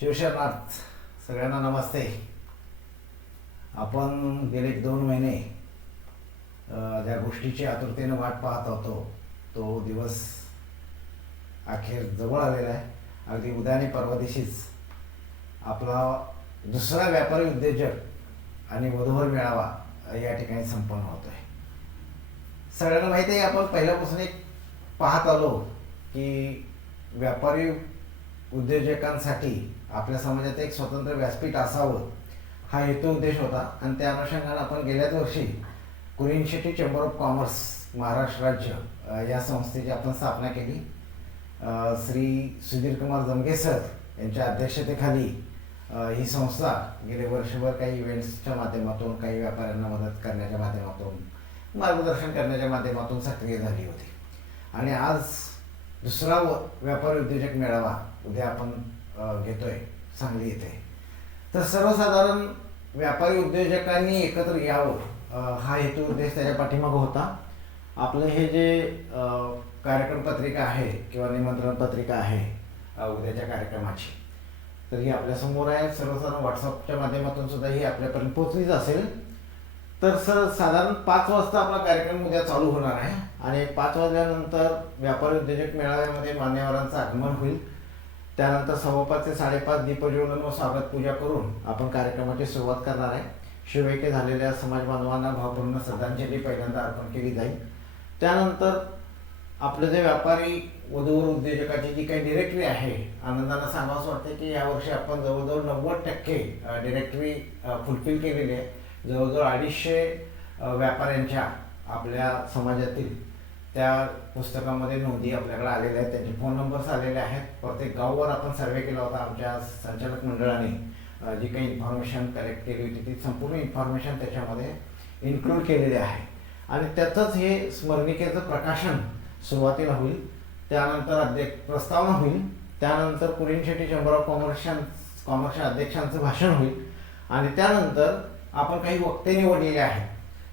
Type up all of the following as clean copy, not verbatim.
शिवशरणार्थ सगळ्यांना नमस्ते. आपण गेले 2 महिने ज्या गोष्टीची आतुरतेने वाट पाहत होतो तो दिवस अखेर जवळ आलेला आहे. अगदी उद्या आणि परवा दिवशीच आपला दुसरा व्यापारी उद्योजक आणि वधूवर मेळावा या ठिकाणी संपन्न होतो आहे. सगळ्यांना माहिती आहे, आपण पहिल्यापासून एक पाहत आलो की व्यापारी उद्योजकांसाठी आपल्या समाजात एक स्वतंत्र व्यासपीठ असावं हा हेतू उद्देश होता. आणि त्या अनुषंगाने आपण गेल्याच वर्षी Kurian Shetty chamber of commerce Maharashtra राज्य या संस्थेची आपण स्थापना केली. श्री सुधीर कुमार जमगे सर यांच्या अध्यक्षतेखाली ही संस्था गेले वर्षभर काही इव्हेंट्सच्या माध्यमातून, काही व्यापाऱ्यांना मदत करण्याच्या माध्यमातून, मार्गदर्शन करण्याच्या माध्यमातून सक्रिय झाली होती. आणि आज दुसरा व्यापारी उद्योजक मेळावा उद्या आपण घेतोय सांगली येथे. तर सर्वसाधारण व्यापारी उद्योजकांनी एकत्र यावं हा हेतू उद्देश त्याच्या पाठीमागं होता. आपलं हे जे कार्यक्रम पत्रिका आहे किंवा निमंत्रण पत्रिका आहे उद्याच्या कार्यक्रमाची, तर ही आपल्यासमोर आहे. सर्वसाधारण व्हॉट्सअपच्या माध्यमातून सुद्धा ही आपल्यापर्यंत पोहोचलीच असेल. तर साधारण 5 वाजता आपला कार्यक्रम उद्या चालू होणार आहे आणि 5 वाजल्यानंतर व्यापारी उद्योजक मेळाव्यामध्ये मान्यवरांचं आगमन होईल. त्यानंतर 5:15 ते 5:30 दीपज्वलन व स्वागत पूजा करून आपण कार्यक्रमाची सुरुवात करणार आहे. शिवैक्य झालेल्या समाज बांधवांना भावपूर्ण श्रद्धांजली पहिल्यांदा अर्पण केली जाईल. त्यानंतर आपलं जे व्यापारी वधूवर उद्योजकाची जी काही डिरेक्टरी आहे, आनंदानं सांगावंच वाटते की यावर्षी आपण जवळजवळ 90% डिरेक्टरी फुलफिल केलेली आहे. जवळजवळ 250 व्यापाऱ्यांच्या आपल्या समाजातील त्या पुस्तकामध्ये नोंदी आपल्याकडे आलेल्या आहेत. त्यांचे फोन नंबर्स आलेले आहेत. प्रत्येक गावावर आपण सर्वे केला होता. आमच्या संचालक मंडळाने जी काही इन्फॉर्मेशन कलेक्ट केली होती ती संपूर्ण इन्फॉर्मेशन त्याच्यामध्ये इन्क्लूड केलेली आहे. आणि त्याचंच हे स्मरणिकेचं प्रकाशन सुरुवातीला होईल. त्यानंतर प्रस्तावना होईल. त्यानंतर कुरियन शेट्टी चेंबर ऑफ कॉमर्सच्या अध्यक्षांचं भाषण होईल. आणि त्यानंतर आपण काही वक्ते निवडलेले आहेत.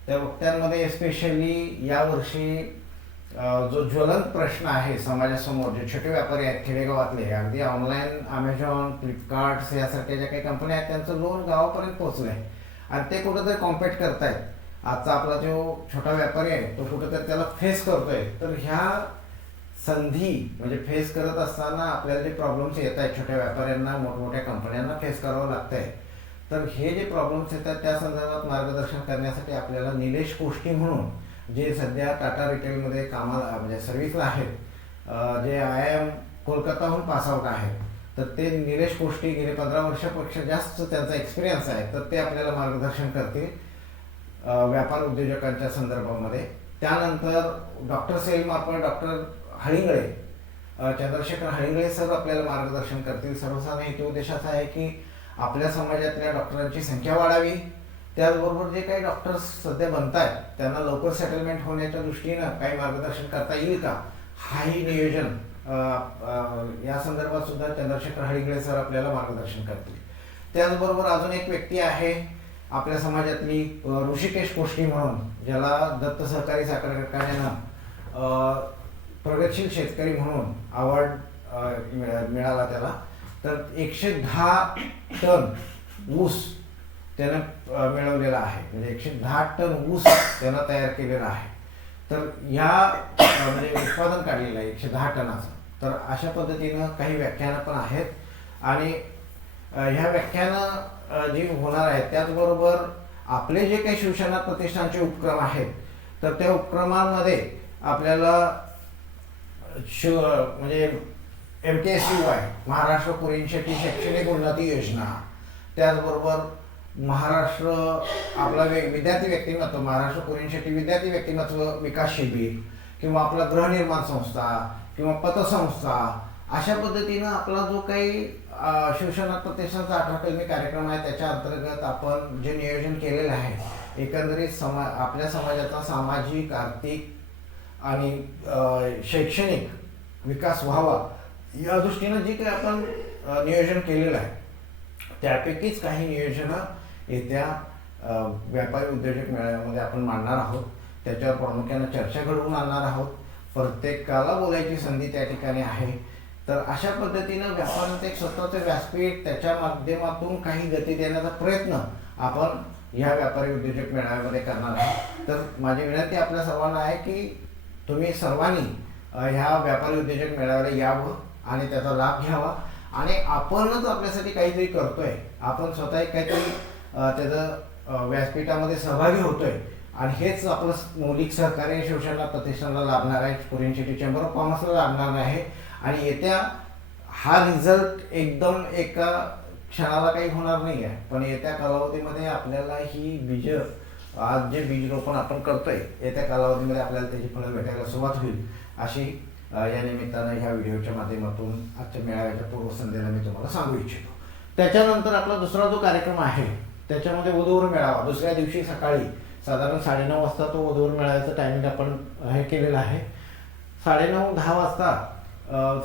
त्या वक्त्यांमध्ये स्पेशली यावर्षी जो ज्वलंत प्रश्न आहे समाजासमोर, जे छोटे व्यापारी आहेत खेडेगावातले, अगदी ऑनलाईन अमेझॉन, फ्लिपकार्ट्स यासारख्या ज्या काही कंपन्या आहेत त्यांचं लोन गावापर्यंत पोहोचलं आहे आणि ते कुठंतरी कॉम्पीट करतायत. आजचा आपला जो छोटा व्यापारी आहे तो कुठंतरी त्याला फेस करतोय. तर ह्या संधी म्हणजे फेस करत असताना आपल्याला जे प्रॉब्लेम्स येत आहेत, छोट्या व्यापाऱ्यांना मोठमोठ्या कंपन्यांना फेस करावं लागतं आहे. तर हे जे प्रॉब्लेम्स येतात त्या संदर्भात मार्गदर्शन करण्यासाठी आपल्याला निलेश कोष्टी म्हणून, जे सध्या टाटा रिटेलमध्ये कामाला म्हणजे सर्व्हिसला आहेत, जे IIM कोलकाताहून पासआउट आहेत, तर ते निलेश कोष्टी गेले 15 वर्षापेक्षा जास्त त्यांचा एक्सपिरियन्स आहे. तर ते आपल्याला मार्गदर्शन करतील व्यापार उद्योजकांच्या संदर्भामध्ये. त्यानंतर डॉक्टर सेल मार्फत डॉक्टर हळिंगळे, चंद्रशेखर हळिंगळे सर आपल्याला मार्गदर्शन करतील. सर्वसाधारण हेतू उद्देश असा आहे की आपल्या समाजातल्या डॉक्टरांची संख्या वाढावी. त्याचबरोबर जे काही डॉक्टर्स सध्या बनत आहेत त्यांना लवकर सेटलमेंट होण्याच्या दृष्टीनं काही मार्गदर्शन करता येईल का, हाही नियोजन या संदर्भात सुद्धा चंद्रशेखर हळिंगळे सर आपल्याला मार्गदर्शन करतील. त्याचबरोबर अजून एक व्यक्ती आहे आपल्या समाजातली, ऋषिकेश कोष्टी म्हणून, ज्याला दत्त सहकारी साखर कारखान्यानं प्रगतशील शेतकरी म्हणून अवॉर्ड मिळाला त्याला. तर 110 टन ऊस त्यानं मिळवलेला आहे, म्हणजे 110 टन ऊस त्यानं तयार केलेला आहे. तर ह्या म्हणजे उत्पादन काढलेलं आहे 110 टनाचं. तर अशा पद्धतीनं काही व्याख्यानं पण आहेत. आणि ह्या व्याख्यानं जी होणार आहेत त्याचबरोबर आपले जे काही शिवसेना प्रतिष्ठानचे उपक्रम आहेत, तर त्या उपक्रमांमध्ये आपल्याला म्हणजे MKSUY महाराष्ट्र कुरियन शेट्टी शैक्षणिक उन्नती योजना, त्याचबरोबर महाराष्ट्र आपला विद्यार्थी व्यक्तिमत्व, महाराष्ट्र कुरियन शेट्टी विद्यार्थी व्यक्तिमत्व विकास शिबिर, किंवा आपला गृहनिर्माण संस्था किंवा पतसंस्था, अशा पद्धतीनं आपला जो काही शिवसेना प्रतिष्ठानचा 18 कलमी कार्यक्रम आहे त्याच्या अंतर्गत आपण जे नियोजन केलेलं आहे, एकंदरीत आपल्या समाजाचा सामाजिक, आर्थिक आणि शैक्षणिक विकास व्हावा या दृष्टीनं जे काही आपण नियोजन केलेलं आहे त्यापैकीच काही नियोजनं येत्या व्यापारी उद्योजक मेळाव्यामध्ये आपण मांडणार आहोत. त्याच्यावर प्रामुख्याने चर्चा घडवून आणणार आहोत. प्रत्येकाला बोलायची संधी त्या ठिकाणी आहे. तर अशा पद्धतीनं व्यापारात एक स्वतःचं व्यासपीठ, त्याच्या माध्यमातून काही गती देण्याचा प्रयत्न आपण ह्या व्यापारी उद्योजक मेळाव्यामध्ये करणार आहे. तर माझी विनंती आपल्या सर्वांना आहे की तुम्ही सर्वांनी ह्या व्यापारी उद्योजक मेळाव्याला यावं आणि त्याचा लाभ घ्यावा. आणि आपणच आपल्यासाठी काहीतरी करतोय, आपण स्वतः एक काहीतरी त्याचं व्यासपीठामध्ये सहभागी होतोय आणि हेच आपलं मौलिक सहकार्य शिवसेना प्रतिष्ठानला लाभणार आहे, कोरियन सिटी चेंबर ऑफ कॉमर्सला लाभणार आहे. आणि येत्या हा रिझल्ट एकदम एका क्षणाला काही होणार नाही आहे, पण येत्या कालावधीमध्ये आपल्याला ही बीज, आज जे बीज रोपण आपण करतोय, येत्या कालावधीमध्ये आपल्याला त्याची फळं भेटायला सुरुवात होईल अशी या निमित्तानं ह्या व्हिडिओच्या माध्यमातून आजच्या मेळाव्याच्या पूर्वसंध्येला मी तुम्हाला सांगू इच्छितो. त्याच्यानंतर आपला दुसरा जो कार्यक्रम आहे त्याच्यामध्ये वधूवर मेळावा, दुसऱ्या दिवशी सकाळी साधारण 9:30 वाजता तो वधूवर मेळाव्याचं टायमिंग आपण हे केलेलं आहे. 9:30-10 वाजता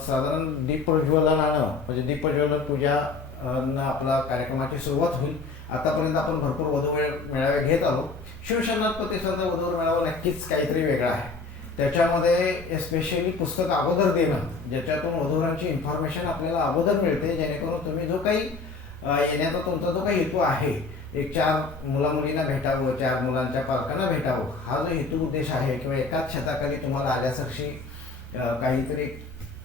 साधारण दीप प्रज्वलनानं म्हणजे दीप प्रज्वलन पूजा आपला कार्यक्रमाची सुरुवात होईल. आतापर्यंत आपण भरपूर वधू मेळावे घेत आलो. शिवसेना प्रतिष्ठानचा वधूवर मेळावा नक्कीच काहीतरी वेगळा आहे. त्याच्यामध्ये स्पेशली पुस्तक अगोदर देणं, ज्याच्यातून वधूवरांची इन्फॉर्मेशन आपल्याला अगोदर मिळते, जेणेकरून तुम्ही जो काही येण्याचा तुमचा जो काही हेतू आहे, एक 4 मुला-मुलींना भेटावं, 4 मुलांच्या पालकांना भेटावं, हा जो हेतू उद्देश आहे, किंवा एकाच छताखाली तुम्हाला आल्यासारखी काहीतरी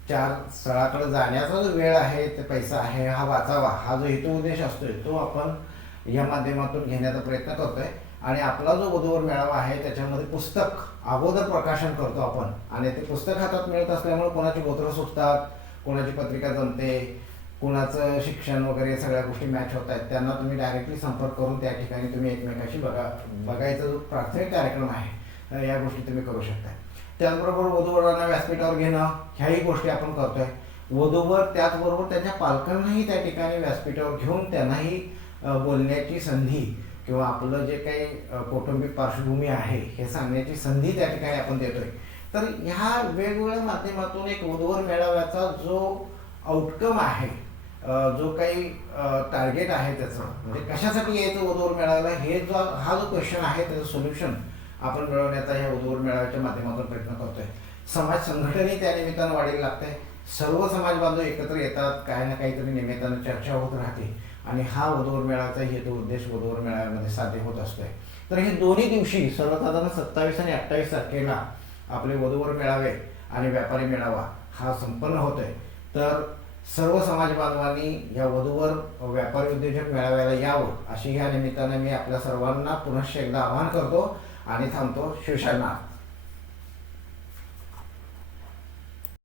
4 स्थळाकडे जाण्याचा जो वेळ आहे, ते पैसा आहे, हा वाचावा, हा जो हेतू उद्देश असतोय तो आपण या माध्यमातून घेण्याचा प्रयत्न करतोय. आणि आपला जो वधूवर मेळावा आहे त्याच्यामध्ये पुस्तक अगोदर प्रकाशन करतो आपण, आणि ते पुस्तक हातात मिळत असल्यामुळे कोणाची गोत्र सुटतात, कोणाची पत्रिका जमते, कोणाचं शिक्षण वगैरे सगळ्या गोष्टी मॅच होत आहेत, त्यांना तुम्ही डायरेक्टली संपर्क करून त्या ठिकाणी तुम्ही एकमेकाशी बघायचा जो प्राथमिक कार्यक्रम आहे या गोष्टी तुम्ही करू शकता. त्याचबरोबर वधूवरांना व्यासपीठावर घेणं, ह्याही गोष्टी आपण करतोय. वधूवर त्याचबरोबर त्यांच्या पालकांनाही त्या ठिकाणी व्यासपीठावर घेऊन त्यांनाही बोलण्याची संधी, किंवा आपलं जे काही कौटुंबिक पार्श्वभूमी आहे हे सांगण्याची संधी त्या ठिकाणी आपण देतोय. तर ह्या वेगवेगळ्या माध्यमातून एक वधूवर मेळाव्याचा जो आउटकम आहे, जो काही टार्गेट आहे त्याचं, म्हणजे कशासाठी यायचं वधूवर मेळाव्याला, हे हा जो क्वेश्चन आहे त्याचं सोल्युशन आपण मिळवण्याचा ह्या वधूवर मेळाव्याच्या माध्यमातून प्रयत्न करतोय. समाज संघटनही त्या निमित्तानं वाढीला लागते, सर्व समाज बांधव एकत्र येतात, काही ना काहीतरी निमित्तानं चर्चा होत राहते, आणि हा वधूवर मेळाव्याचा हेतू उद्देश वधूवर मेळाव्यामध्ये साध्य होत असतोय. तर हे दोन्ही दिवशी सर्वसाधारण 27 आणि 28 तारखेला आपले वधूवर मेळावे आणि व्यापारी मेळावा हा संपन्न होतोय. तर सर्व समाज बांधवांनी या वधूवर व्यापारी उद्योजक मेळाव्याला यावं अशी ह्या निमित्तानं मी आपल्या सर्वांना पुनश्च एकदा आवाहन करतो आणि थांबतो. शिवसेना.